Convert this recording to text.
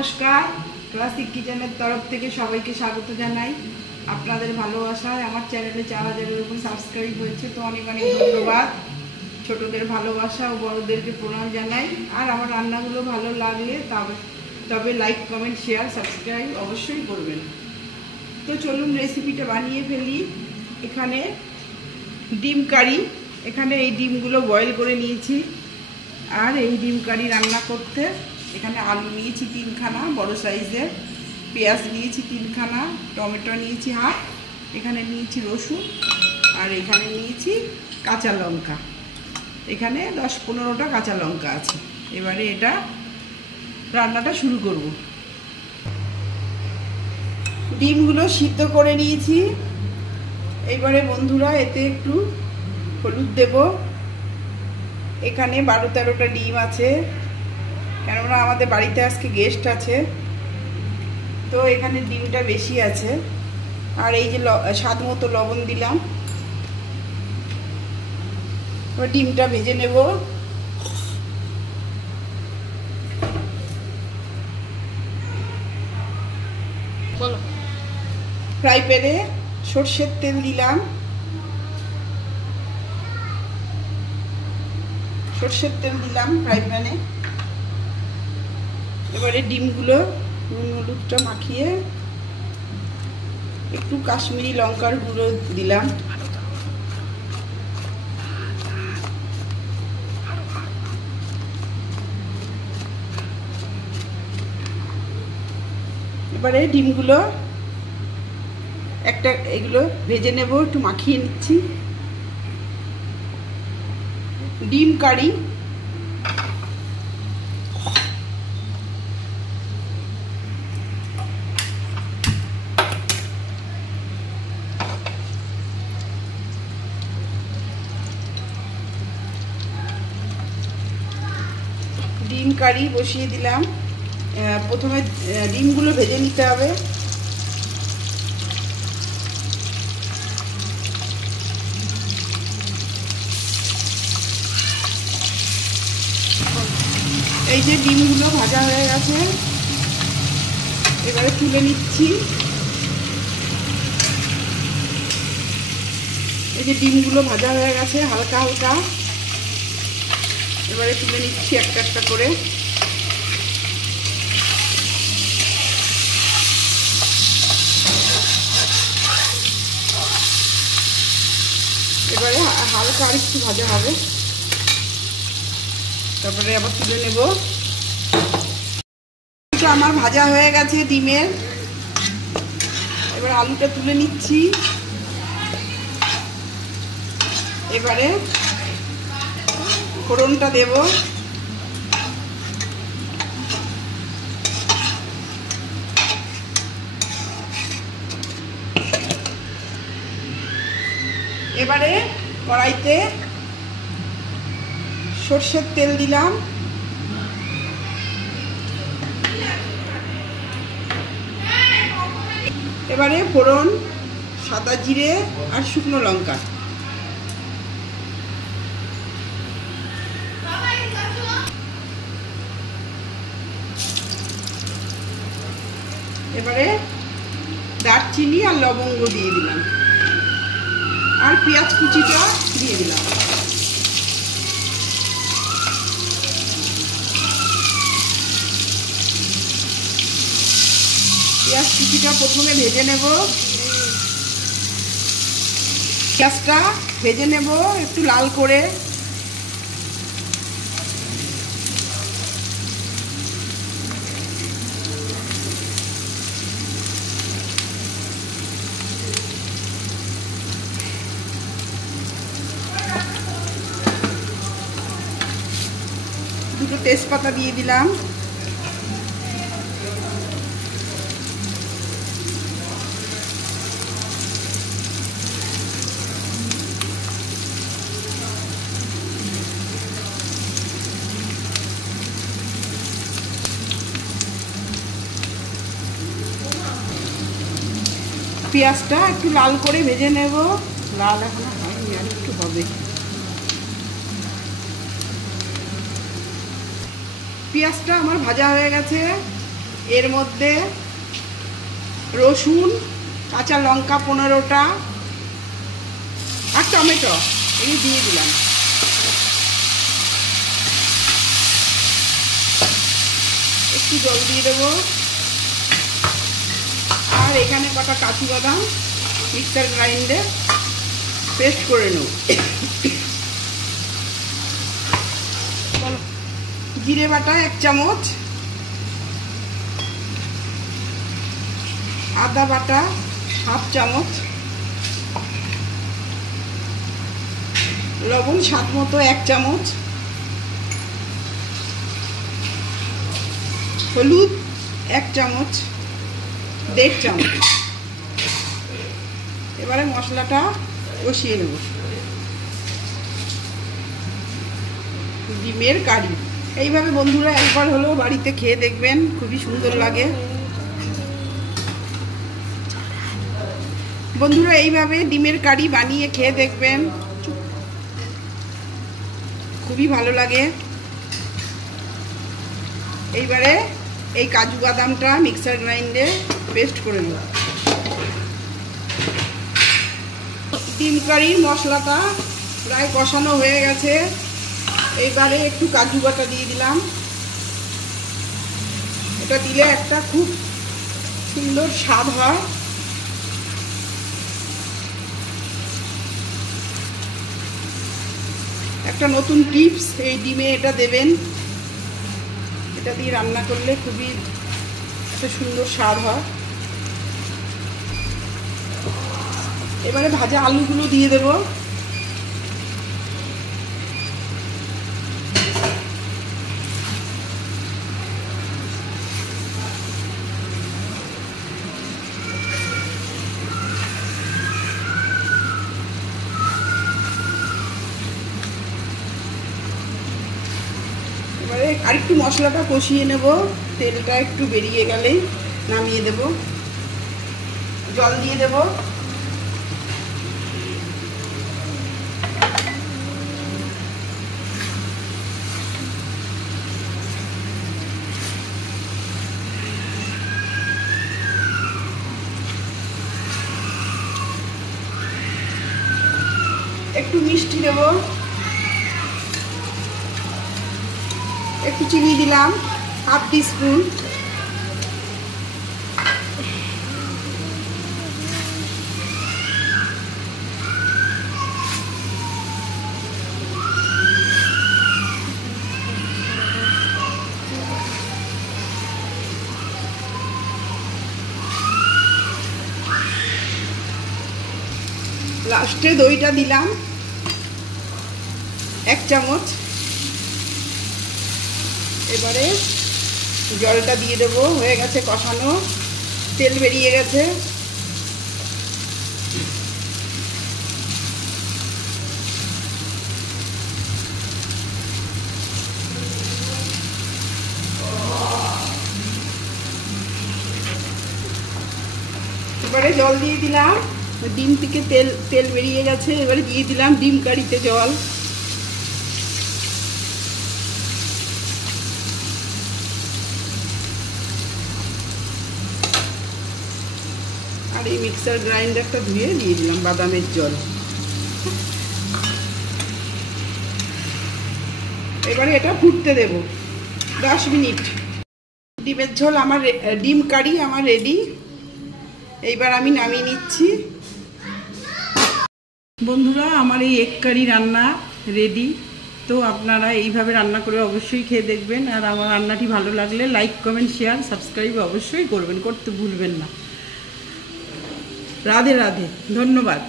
নমস্কার, ক্লাসিক কিচেনের তরফ থেকে সবাইকে স্বাগত জানাই। আপনাদের ভালোবাসায় আমার চ্যানেলে 4000-এর উপর সাবস্ক্রাইব হয়েছে, তো অনেক অনেক ধন্যবাদ। ছোটদের ভালোবাসা ও বড়দেরকে প্রণাম জানাই। আর আমার রান্নাগুলো ভালো লাগলে তবে লাইক, কমেন্ট, শেয়ার, সাবস্ক্রাইব অবশ্যই করবেন। তো চলুন রেসিপিটা বানিয়ে ফেলি। এখানে ডিম কারি, এখানে এই ডিমগুলো বয়েল করে নিয়েছি। আর এই ডিম কারি রান্না করতে এখানে আলু নিয়েছি 3খানা বড় সাইজের, পেঁয়াজ নিয়েছি 3খানা, টমেটো নিয়েছি হাফ, এখানে নিয়েছি রসুন, আর এখানে নিয়েছি কাঁচা লঙ্কা। এখানে 10-15টা কাঁচা লঙ্কা আছে। এবারে এটা রান্নাটা শুরু করব। ডিমগুলো সিদ্ধ করে নিয়েছি। এবারে বন্ধুরা এতে একটু হলুদ দেব। এখানে 12-13টা ডিম আছে, কেননা আমাদের বাড়িতে আজকে গেস্ট আছে, তো এখানে ডিমটা বেশি আছে। আর এই যে স্বাদ মতো লবণ দিলাম। এবার ডিমটা ভেজে নেব। ফ্রাই প্যানে সর্ষের তেল দিলাম। ফ্রাই প্যানে। এবারে ডিমগুলো নুন হলুদটা মাখিয়ে একটু কাশ্মীরি লঙ্কার গুঁড়ো দিলাম। এবারে ডিমগুলো এগুলো ভেজে নেব, একটু মাখিয়ে নিচ্ছি। ডিম কারি। ডিম কারি বসিয়ে দিলাম। প্রথমে ডিমগুলো ভেজে নিতে হবে। এই যে ডিমগুলো ভাজা হয়ে গেছে, এবারে তুলে নিচ্ছি। এই যে ডিমগুলো ভাজা হয়ে গেছে হালকা হালকা, এবারে তুলে নিচ্ছি একটা একটা করে। এবারে হালকা আর একটু ভাজা হবে, তারপরে আবার তুলে নেব। আমার ভাজা হয়ে গেছে ডিমের। এবার আলুটা তুলে নিচ্ছি। এবারে ফোড়নটা দেব। এবারে কড়াইতে সর্ষের তেল দিলাম। এবারে ফোড়ন, সাদা জিরে আর শুকনো লঙ্কা। এবারে দারচিনি আর লবঙ্গ দিয়ে দিলাম, আর পেঁয়াজ কুচিটা দিয়ে দিলাম। পেঁয়াজ কুচিটা প্রথমে ভেজে নেব। পেঁয়াজটা ভেজে নেব একটু লাল করে। দুটো তেজপাতা দিয়ে দিলাম। পেঁয়াজটা একটু লাল করে ভেজে নেব। লাল এখনো হয়নি, আর একটু হবে। পেঁয়াজটা আমার ভাজা হয়ে গেছে। এর মধ্যে রসুন, কাঁচা লঙ্কা 15টা আর টমেটো এই দিয়ে দিলাম। একটু জল দিয়ে দেবো। আর এখানে কটা কাজু বাদাম মিক্সার গ্রাইন্ডে পেস্ট করে নেব। জিরে বাটা 1 চামচ, আদা বাটা 1/2 চামচ, লবণ স্বাদ মতো 1 চামচ, হলুদ 1 চামচ, 1.5 চামচ। এবারে মশলাটা কষিয়ে নেব। ডিমের কারি এইভাবে বন্ধুরা একবার হলেও বাড়িতে খেয়ে দেখবেন, খুবই সুন্দর লাগে। বন্ধুরা এইভাবে ডিমের কারি বানিয়ে খেয়ে দেখবেন, খুবই ভালো লাগে। এইবারে এই কাজু বাদামটা মিক্সার গ্রাইন্ডে পেস্ট করে নেব। ডিম কারির মশলাটা প্রায় কষানো হয়ে গেছে। এইবারে একটু কাজু বাটা দিয়ে দিলাম। এটা দিলে একটা খুব সুন্দর স্বাদ হয়। একটা নতুন টিপস, এই ডিমে এটা দেবেন। এটা দিয়ে রান্না করলে খুবই একটা সুন্দর স্বাদ হয়। এবারে ভাজা আলুগুলো দিয়ে দেব। এবারে আরেকটু মশলাটা কষিয়ে নেব। তেলটা একটু বেরিয়ে গেলেই নামিয়ে দেব। জল দিয়ে দেব। একটু মিষ্টি দেব, একটু চিনি দিলাম 1/2 টিস্পুন। লাস্টে দইটা দিলাম 1 চামচ। এবারে জলটা দিয়ে দেবো। হয়ে গেছে কষানো, তেল বেরিয়ে গেছে। এবারে জল দিয়ে দিলাম। ডিম থেকে তেল বেরিয়ে গেছে। এবারে দিয়ে দিলাম ডিম কারিতে জল। আর এই মিক্সার গ্রাইন্ডারটা ধুয়ে দিয়ে দিলাম বাদামের জল। এবারে এটা ফুটতে দেব 10 মিনিট। ডিমের ঝোল আমার, ডিম কারি আমার রেডি। এইবার আমি নামিয়ে নিচ্ছি। বন্ধুরা আমার এই এগ কারি রান্না রেডি। তো আপনারা এইভাবে রান্না করে অবশ্যই খেয়ে দেখবেন। আর আমার রান্নাটি ভালো লাগলে লাইক, কমেন্ট, শেয়ার, সাবস্ক্রাইব অবশ্যই করবেন, করতে ভুলবেন না। রাধে রাধে, ধন্যবাদ।